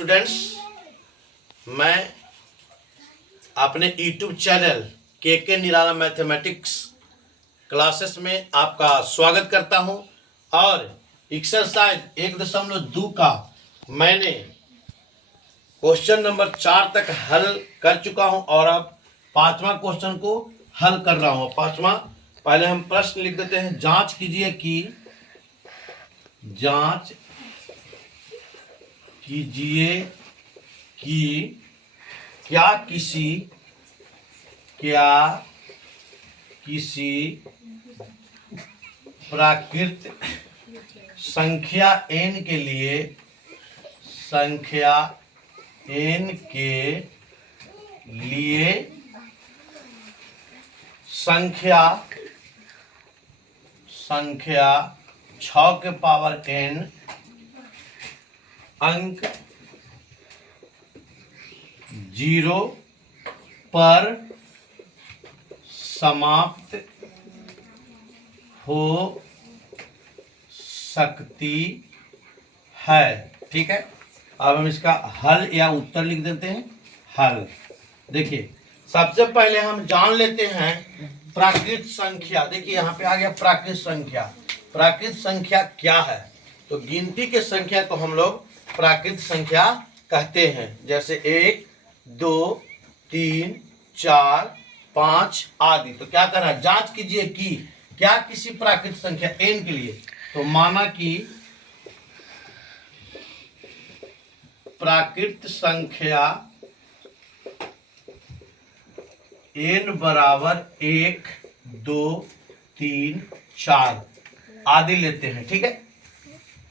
Students, मैं अपने YouTube channel के निराला मैथमेटिक्स क्लासेस में आपका स्वागत करता हूं और एक्सरसाइज 1.2 का मैंने क्वेश्चन नंबर 4 तक हल कर चुका हूं और अब 5वां क्वेश्चन को हल कर रहा हूं। 5वां, पहले हम प्रश्न लिख देते हैं। जांच कीजिए कि क्या किसी प्राकृत संख्या n के लिए संख्या 6 के पावर n अंक 0 पर समाप्त हो सकती है। ठीक है, अब हम इसका हल या उत्तर लिख देते हैं। हल देखिए, सबसे पहले हम जान लेते हैं प्राकृत संख्या। देखिए यहाँ पे आ गया प्राकृत संख्या। प्राकृत संख्या क्या है? तो गिनती के संख्या को हम लोग प्राकृत संख्या कहते हैं, जैसे 1, 2, 3, 4, 5 आदि। तो क्या करना है, जांच कीजिए कि क्या किसी प्राकृत संख्या n के लिए, तो माना कि प्राकृत संख्या n बराबर 1, 2, 3, 4 आदि लेते हैं। ठीक है,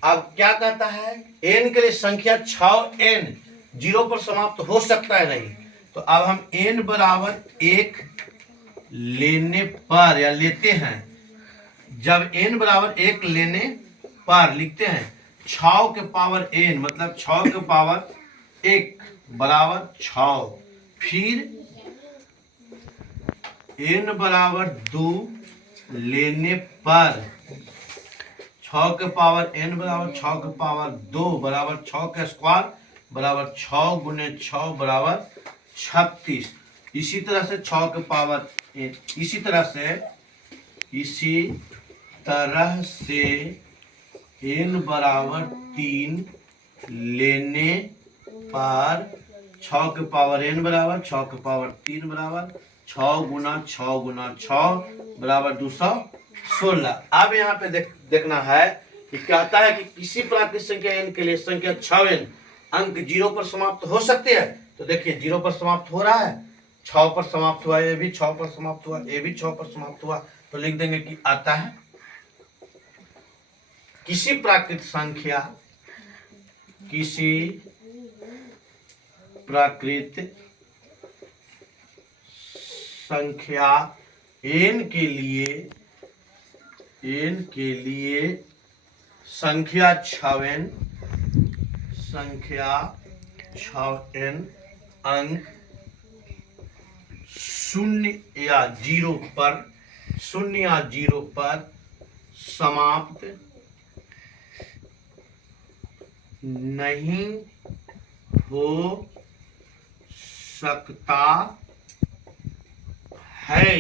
अब क्या कहता है, n के लिए संख्या 6n 0 पर समाप्त हो सकता है नहीं। तो अब हम n बराबर 1 लेने पर या लेते हैं, जब n बराबर 1 लेने पर लिखते हैं 6 के पावर n, मतलब 6 के पावर 1 बराबर 6। फिर n बराबर 2 लेने पर 6 के पावर n बराबर 6 के पावर 2 बराबर 6 का स्क्वायर बराबर 6 गुने 6 बराबर 36। इसी तरह से 6 के पावर इसी तरह से n बराबर 3 लेने पर 6 के पावर n बराबर 6 के पावर 3 बराबर 6 गुना 6 गुना 6 बराबर 216। अब यहाँ पे देखना है कि कहता है कि किसी प्राकृत संख्या n के लिए संख्या 6n अंक 0 पर समाप्त हो सकती है। तो देखिए 0 पर समाप्त हो रहा है, 6 पर समाप्त हुआ, ये भी 6 पर समाप्त हुआ, ये भी 6 पर समाप्त हुआ। तो लिख देंगे कि आता है किसी प्राकृत संख्या n के लिए संख्या 6n अंक 0 या 0 पर समाप्त नहीं हो सकता है।